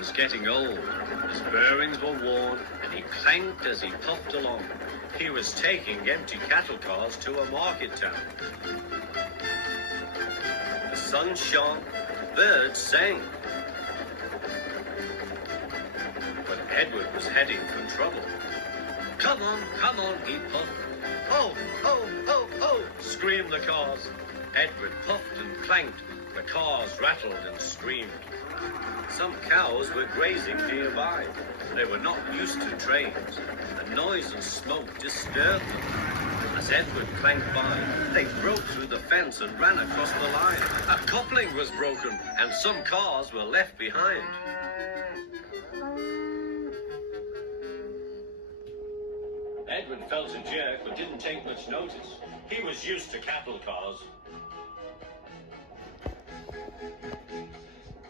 was getting old. His bearings were worn, and he clanked as he puffed along. He was taking empty cattle cars to a market town. The sun shone, birds sang. But Edward was heading for trouble. Come on, he puffed. Oh, oh, oh, oh, screamed the cars. Edward puffed and clanked. The cars rattled and screamed. Some cows were grazing nearby. They were not used to trains. The noise and smoke disturbed them. As Edward clanked by, they broke through the fence and ran across the line. A coupling was broken, and some cars were left behind. Edward felt a jerk, but didn't take much notice. He was used to cattle cars.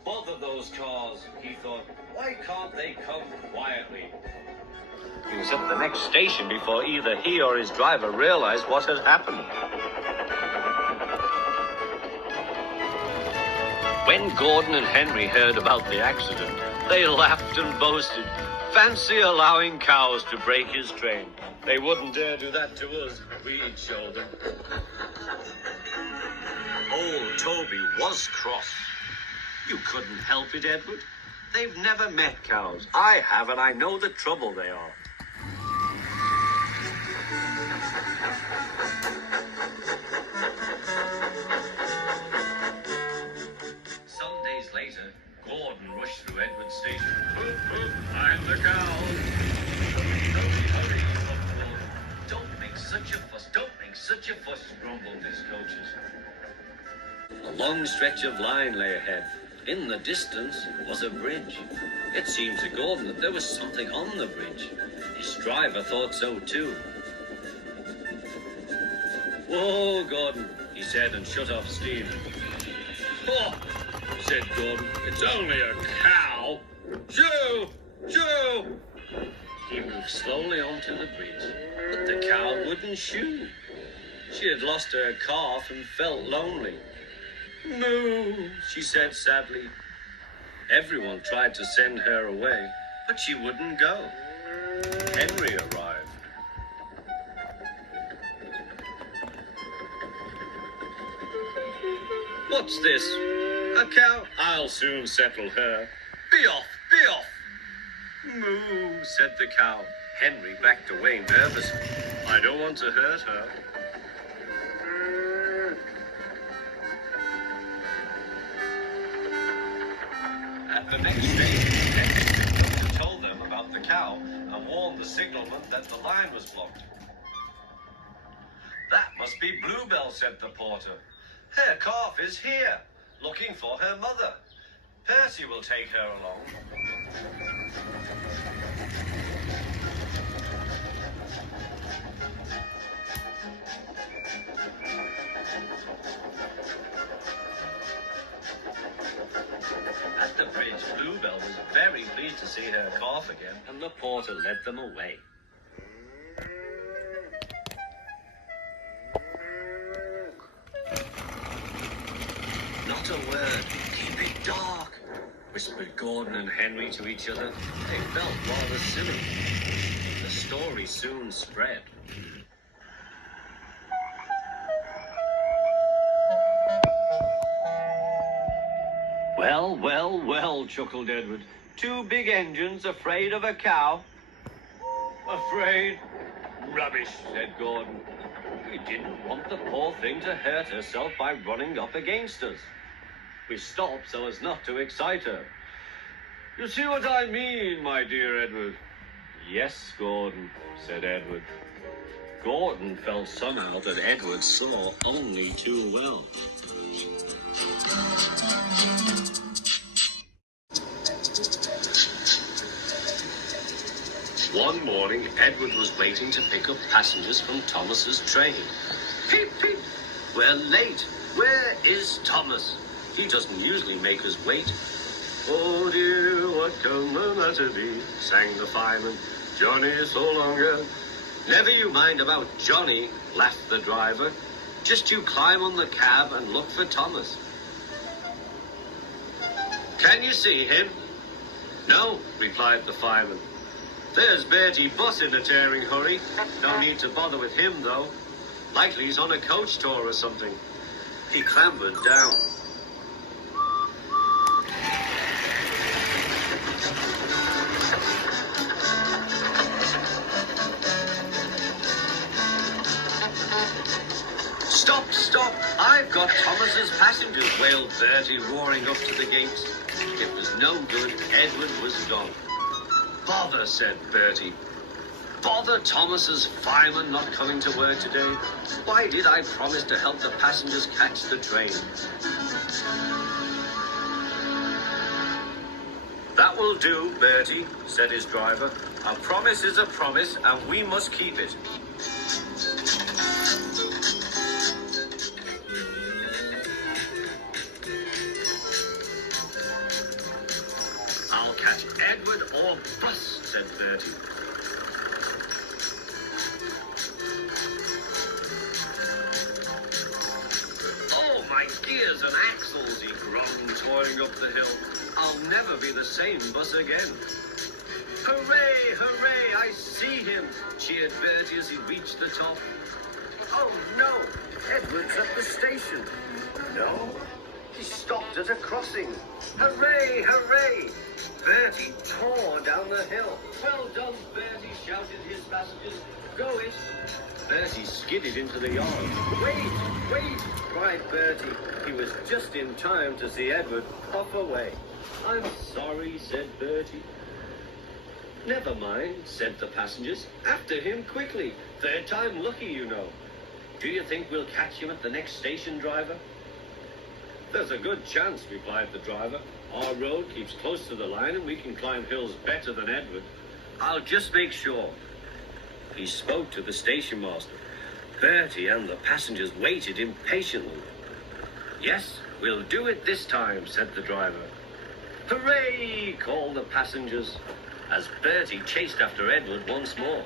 Both of those cars, he thought, why can't they come quietly? He was at the next station before either he or his driver realized what had happened. When Gordon and Henry heard about the accident, they laughed and boasted. Fancy allowing cows to break his train. They wouldn't dare do that to us. We'd show them. Old Toby was cross. You couldn't help it, Edward. They've never met cows. I have, and I know the trouble they are. Some days later, Gordon rushed through Edward's station. Whoop, whoop, find the cows. Hurry, don't make such a fuss. Don't make such a fuss, grumbled his coaches. A long stretch of line lay ahead. In the distance was a bridge. It seemed to Gordon that there was something on the bridge. His driver thought so too. Whoa, Gordon, he said, and shut off steam. Oh, said Gordon, it's only a cow. Shoo! Shoo! He moved slowly onto the bridge, but the cow wouldn't shoo. She had lost her calf and felt lonely. "Moo," she said sadly. Everyone tried to send her away, but she wouldn't go. Henry arrived. "What's this? A cow? I'll soon settle her. Be off, be off." "Moo," said the cow. Henry backed away nervously. "I don't want to hurt her." At the next station, Henry told them about the cow and warned the signalman that the line was blocked. "That must be Bluebell," said the porter. "Her calf is here, looking for her mother. Percy will take her along." At the bridge, Bluebell was very pleased to see her calf again, and the porter led them away. "Not a word. Keep it dark," whispered Gordon and Henry to each other. They felt rather silly. The story soon spread. "Well, well, well," chuckled Edward. "Two big engines afraid of a cow?" "Afraid? Rubbish," said Gordon. "We didn't want the poor thing to hurt herself by running up against us. We stopped so as not to excite her. You see what I mean, my dear Edward?" "Yes, Gordon," said Edward. Gordon felt somehow that Edward saw only too well. One morning, Edward was waiting to pick up passengers from Thomas's train. "Peep, peep! We're late. Where is Thomas? He doesn't usually make us wait." "Oh dear, what can the matter be?" sang the fireman. "Johnny so long ago." "Never you mind about Johnny," laughed the driver. "Just you climb on the cab and look for Thomas." "Can you see him?" No, replied the fireman. There's Bertie Bus in a tearing hurry. No need to bother with him, though. Likely he's on a coach tour or something. He clambered down. Stop, stop! I've got Thomas's passengers, wailed Bertie, roaring up to the gates. It was no good. Edward was gone. Bother, said Bertie. Bother Thomas's fireman not coming to work today. Why did I promise to help the passengers catch the train? That will do, Bertie, said his driver. A promise is a promise, and we must keep it. I'll catch Edward or bust, said Bertie. Oh, my gears and axles, he groaned, toiling up the hill. I'll never be the same bus again. Hooray, hooray, I see him, cheered Bertie as he reached the top. Oh, no, Edward's at the station. No, he stopped at a crossing. Hooray, hooray! Bertie tore down the hill. Well done, Bertie, shouted his passengers. Go it! Bertie skidded into the yard. Wait, wait, cried Bertie. He was just in time to see Edward puff away. I'm sorry, said Bertie. Never mind, said the passengers. After him quickly. Third time lucky, you know. Do you think we'll catch him at the next station, driver? There's a good chance, replied the driver. Our road keeps close to the line and we can climb hills better than Edward. I'll just make sure. He spoke to the station master. Bertie and the passengers waited impatiently. Yes, we'll do it this time, said the driver. Hooray, called the passengers, as Bertie chased after Edward once more.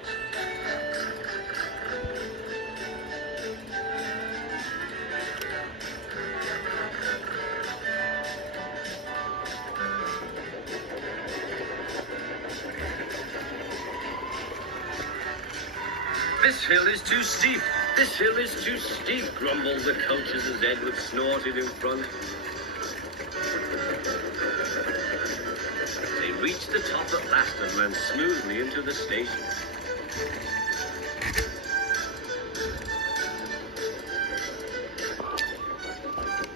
This hill is too steep. This hill is too steep, grumbled the coaches as Edward snorted in front. They reached the top at last and ran smoothly into the station.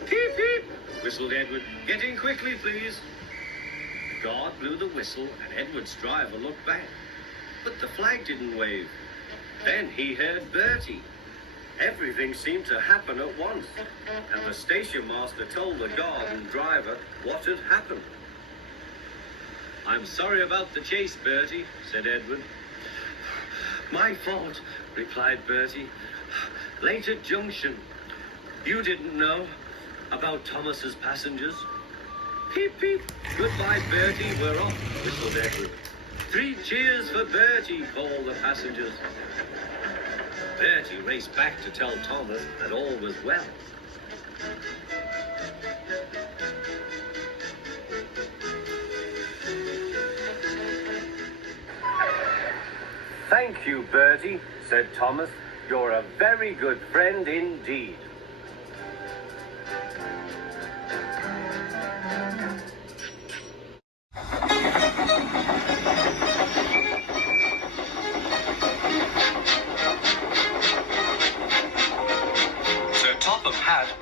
Peep, peep, whistled Edward. Get in quickly, please. The guard blew the whistle and Edward's driver looked back. But the flag didn't wave. Then he heard Bertie. Everything seemed to happen at once, and the station master told the guard and driver what had happened. I'm sorry about the chase, Bertie, said Edward. My fault, replied Bertie. Late at junction. You didn't know about Thomas's passengers? Peep, peep. Goodbye, Bertie, we're off, whistled Edward. 3 cheers for Bertie, called the passengers. Bertie raced back to tell Thomas that all was well. Thank you, Bertie, said Thomas. You're a very good friend indeed.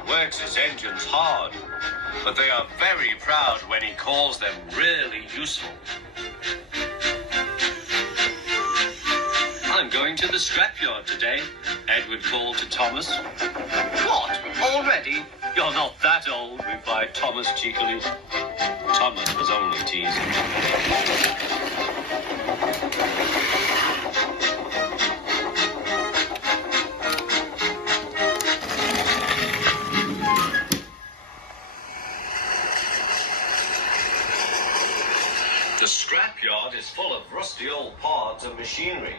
Works his engines hard, but they are very proud when he calls them really useful. I'm going to the scrapyard today, Edward called to Thomas. What? Already? You're not that old, replied Thomas cheekily. Thomas was only teasing. The scrapyard is full of rusty old parts and machinery.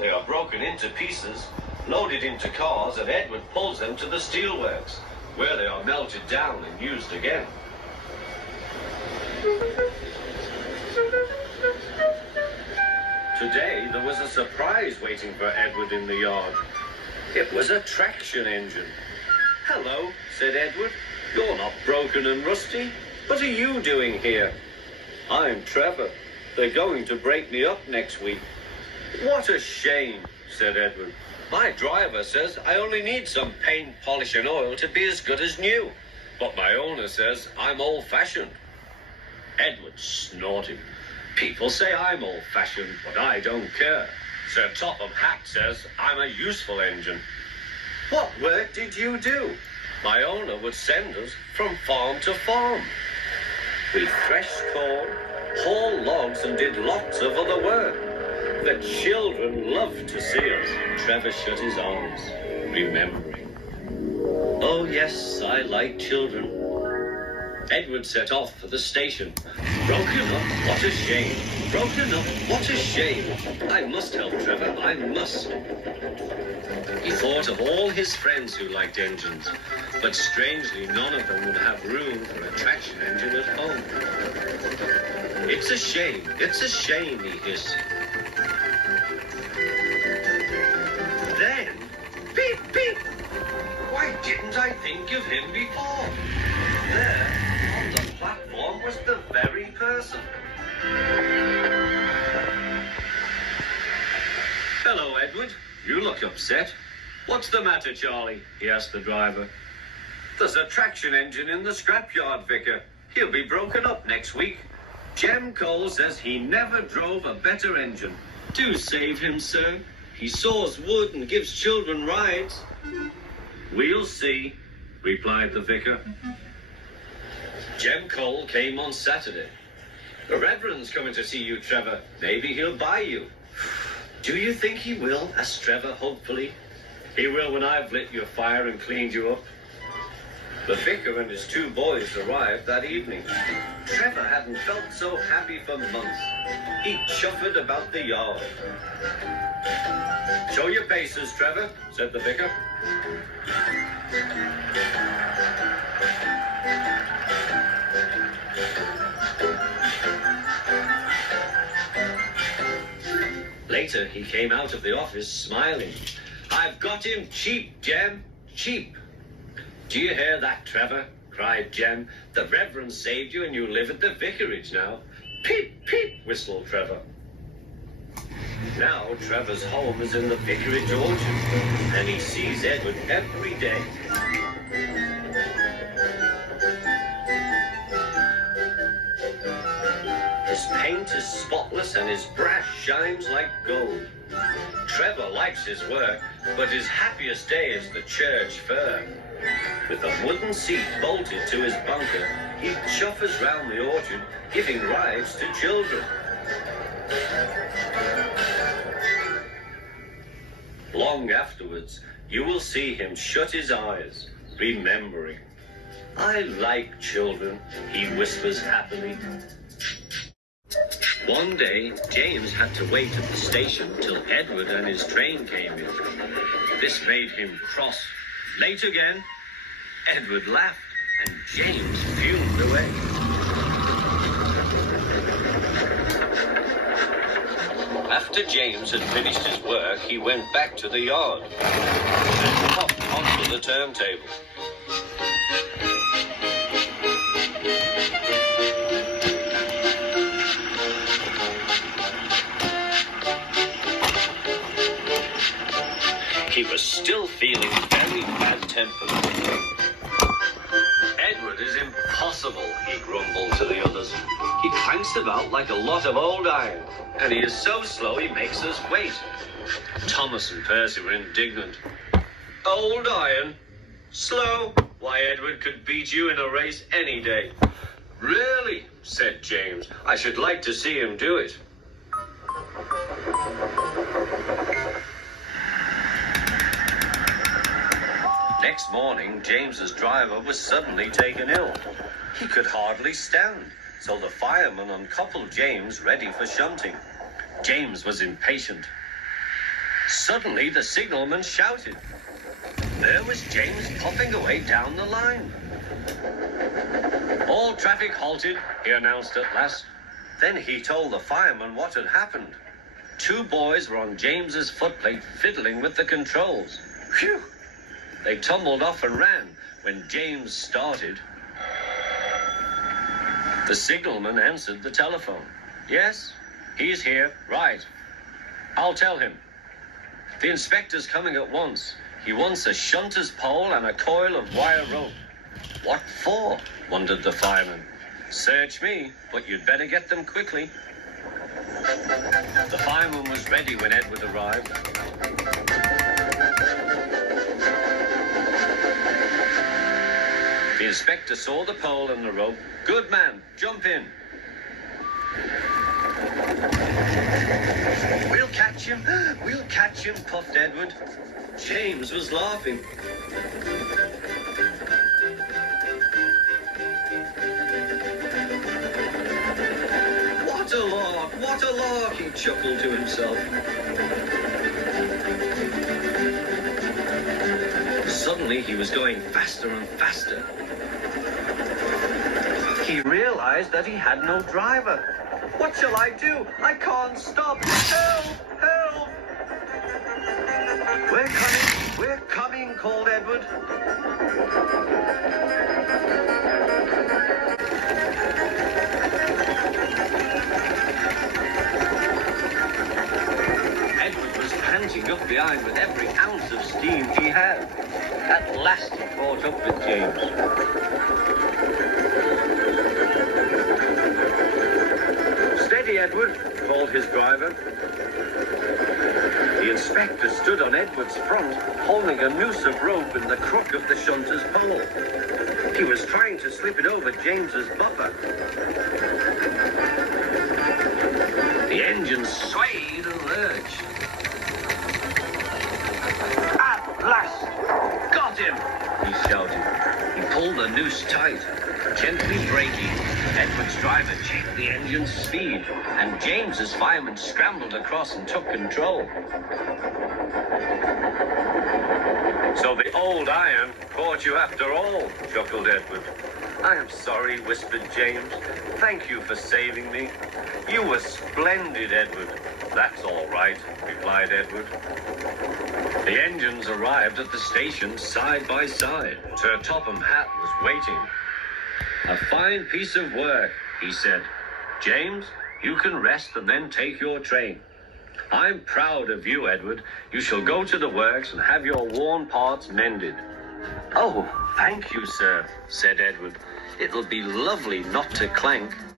They are broken into pieces, loaded into cars, and Edward pulls them to the steelworks, where they are melted down and used again. Today, there was a surprise waiting for Edward in the yard. It was a traction engine. "Hello," said Edward. "You're not broken and rusty. What are you doing here?" "I'm Trevor. They're going to break me up next week." "What a shame," said Edward. "My driver says I only need some paint, polish and oil to be as good as new. But my owner says I'm old-fashioned." Edward snorted. "People say I'm old-fashioned, but I don't care. Sir Topham Hatt says I'm a useful engine." "What work did you do?" "My owner would send us from farm to farm. We threshed corn, hauled logs and did lots of other work. The children loved to see us." Trevor shut his eyes, remembering. "Oh, yes, I like children." Edward set off for the station. "Broken up, what a shame. Broken up, what a shame. I must help Trevor, I must." He thought of all his friends who liked engines, but strangely none of them would have room for a traction engine at home. It's a shame, he hissed. Then, beep, beep! Why didn't I think of him before? There, on the platform, was the very person. "Hello, Edward. You look upset." "What's the matter, Charlie?" he asked the driver. "There's a traction engine in the scrapyard, Vicar. He'll be broken up next week. Jem Cole says he never drove a better engine." "Do save him, sir. He saws wood and gives children rides." "We'll see," replied the vicar. Jem Cole came on Saturday. "The Reverend's coming to see you, Trevor. Maybe he'll buy you." "Do you think he will?" asked Trevor hopefully. "He will when I've lit your fire and cleaned you up." The vicar and his two boys arrived that evening. Trevor hadn't felt so happy for months. He chuffered about the yard. "Show your paces, Trevor," said the vicar. Later, he came out of the office smiling. "I've got him cheap, Jem, cheap." "Do you hear that, Trevor?" cried Jem. "The Reverend saved you and you live at the vicarage now." "Peep, peep," whistled Trevor. Now Trevor's home is in the vicarage orchard, and he sees Edward every day. His paint is spotless and his brass shines like gold. Trevor likes his work, but his happiest day is the church fair. With a wooden seat bolted to his bunker, he chuffers round the orchard, giving rides to children. Long afterwards, you will see him shut his eyes, remembering. "I like children," he whispers happily. One day, James had to wait at the station till Edward and his train came in. This made him cross. Late again? Edward laughed, and James fumed away. After James had finished his work, he went back to the yard and popped onto the turntable. He was still feeling very bad-tempered. "Edward is impossible," he grumbled to the others. "He clanks about like a lot of old iron, and he is so slow he makes us wait." Thomas and Percy were indignant. "Old iron? Slow? Why, Edward could beat you in a race any day." "Really?" said James. "I should like to see him do it." Next morning, James's driver was suddenly taken ill. He could hardly stand, so the fireman uncoupled James ready for shunting. James was impatient. Suddenly, the signalman shouted. There was James puffing away down the line. "All traffic halted," he announced at last. Then he told the fireman what had happened. 2 boys were on James's footplate fiddling with the controls. Phew! They tumbled off and ran when James started. The signalman answered the telephone. Yes, he's here. Right. I'll tell him. The inspector's coming at once. He wants a shunter's pole and a coil of wire rope. What for? Wondered the fireman. Search me, but you'd better get them quickly. The fireman was ready when Edward arrived. The inspector saw the pole and the rope. Good man, jump in. We'll catch him, puffed Edward. James was laughing. What a lark, he chuckled to himself. Suddenly he was going faster and faster. He realized that he had no driver. What shall I do? I can't stop. Help! Help! We're coming, called Edward. Edward was panting up behind with every ounce of steam he had. At last he caught up with James. Steady, Edward, called his driver. The inspector stood on Edward's front, holding a noose of rope in the crook of the shunter's pole. He was trying to slip it over James's buffer. The engine swayed and lurched. At last! Got him! He shouted. He pulled the noose tight. Gently braking, Edward's driver checked the engine's speed, and James's fireman scrambled across and took control. So the old iron caught you after all, chuckled Edward. I am sorry, whispered James. Thank you for saving me. You were splendid, Edward. That's all right, replied Edward. The engines arrived at the station side by side. Sir Topham Hatt was waiting. A fine piece of work, he said. James, you can rest and then take your train. I'm proud of you, Edward. You shall go to the works and have your worn parts mended. Oh, thank you, sir, said Edward. It'll be lovely not to clank.